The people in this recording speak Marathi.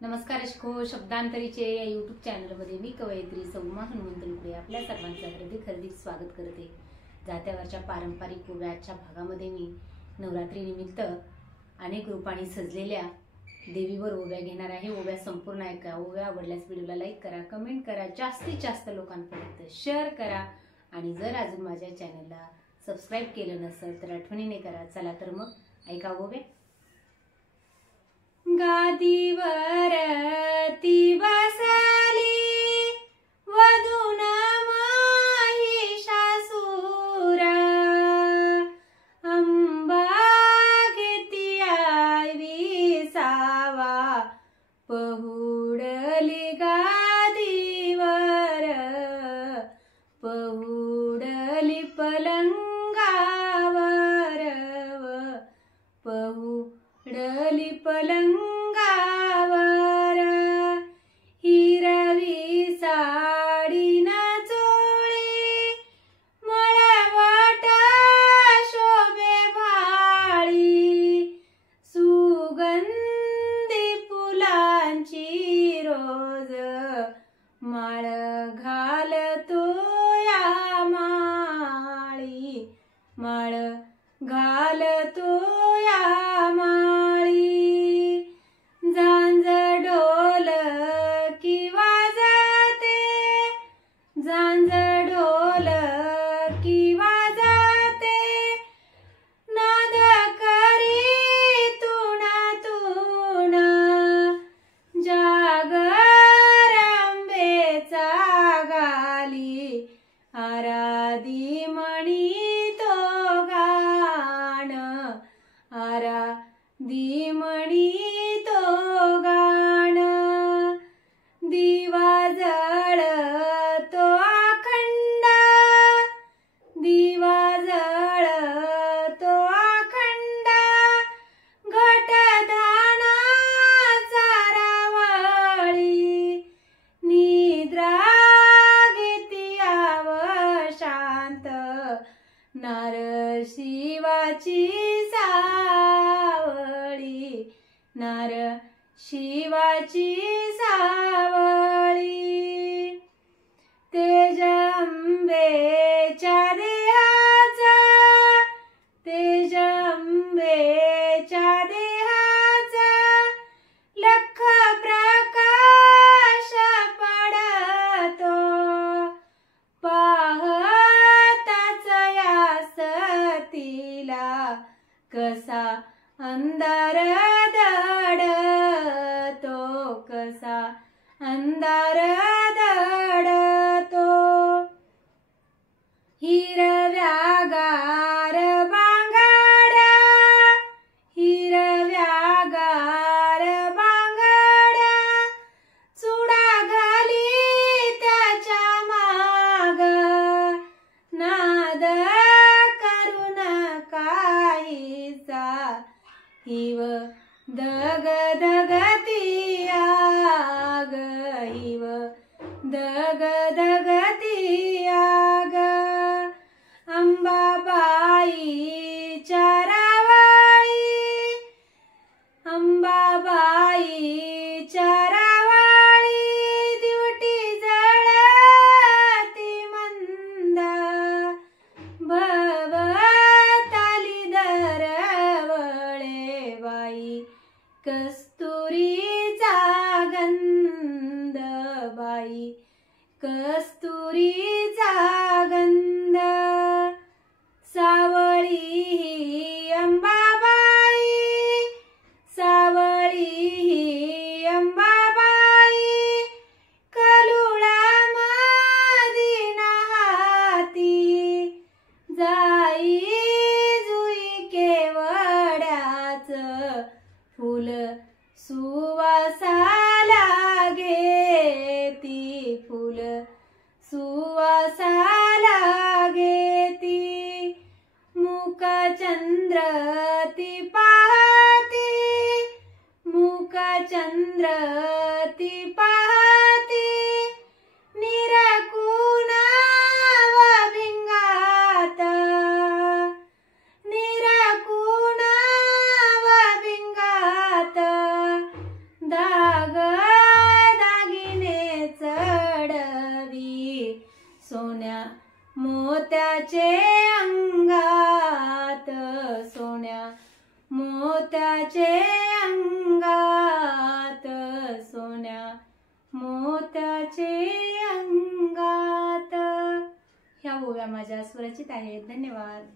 नमस्कार अशको शब्दांतरीचे या यूट्यूब चॅनलमध्ये मी कवयित्री सौमा हनुमंत लुकडे आपल्या सर्वांचं हार्दिक स्वागत करते। जात्यावरच्या पारंपरिक ओव्याच्या भागामध्ये मी नवरात्री निमित्त अनेक रूपांनी सजलेल्या देवीवर ओव्या घेणार आहे। ओव्या संपूर्ण ऐका। ओव्या आवडल्यास व्हिडिओला लाईक करा, कमेंट करा, जास्तीत जास्त लोकांपर्यंत शेअर करा आणि जर अजून माझ्या चॅनलला सबस्क्राइब केलं नसेल तर आठवणीने करा। चला तर मग ऐका ओव्या। गादीवर ती बसली वधून महिषासूर, अंबा घेती विसावा पहुडली गादीवर, पहुडली पलंगावर, पहुडली पलंगावर, हिरवी साडी न चोळी मळवट शोभे भाळी, सुगंधी फुलांची रोज माळ घालतो या माळी, माळ घालतो या झांज ढोल किंवा जाते नाद करी तुणा तुणा, जागर अंबेचा गाली आराधी मणी तो गाण, आराधी मणी तो गाण, दिवा जळ नार शिवाची सावळी, नार शिवाची सावळी, तेज अंबेच्या देहाचा, तेज अंबेच्या देहाचा, लख प्रकाश पडतो तिला कसा अंधार दडतो, कसा अंधार दडतो, हिरव्या गार बांगड्या, हिरव्या गार बांगड्या, चुडा घाली त्याच्या माग, नाद हिव दग दगती आग, हिव दग दगती आग, अंबाबाई चारावाळी, अंबाबाई चारावाळी, दिवटी जळती मंद, भवताली दरवळे बाई कस्तुरीचा गंध, बाई कस्तुरीचा गंध, सावळी ही अंबाबाई, सावळी ही अंबाबाई, कलुळा मदीना हाती, जाई जुई केवड्याच फुल सुवासाला घेती, फुल सुवासाला घेती, मुखचंद्र ती पाहती, मुखचंद्र ती पाहती, निरकुणाव भिंगात, निरकुणाव भिंगात, दाग सोन्या मोत्याचे अंगात, सोन्या मोत्याचे अंगात, सोन्या मोत्याचे अंगात. ह्या ओव्या माझ्या स्वरचित आहेत. धन्यवाद.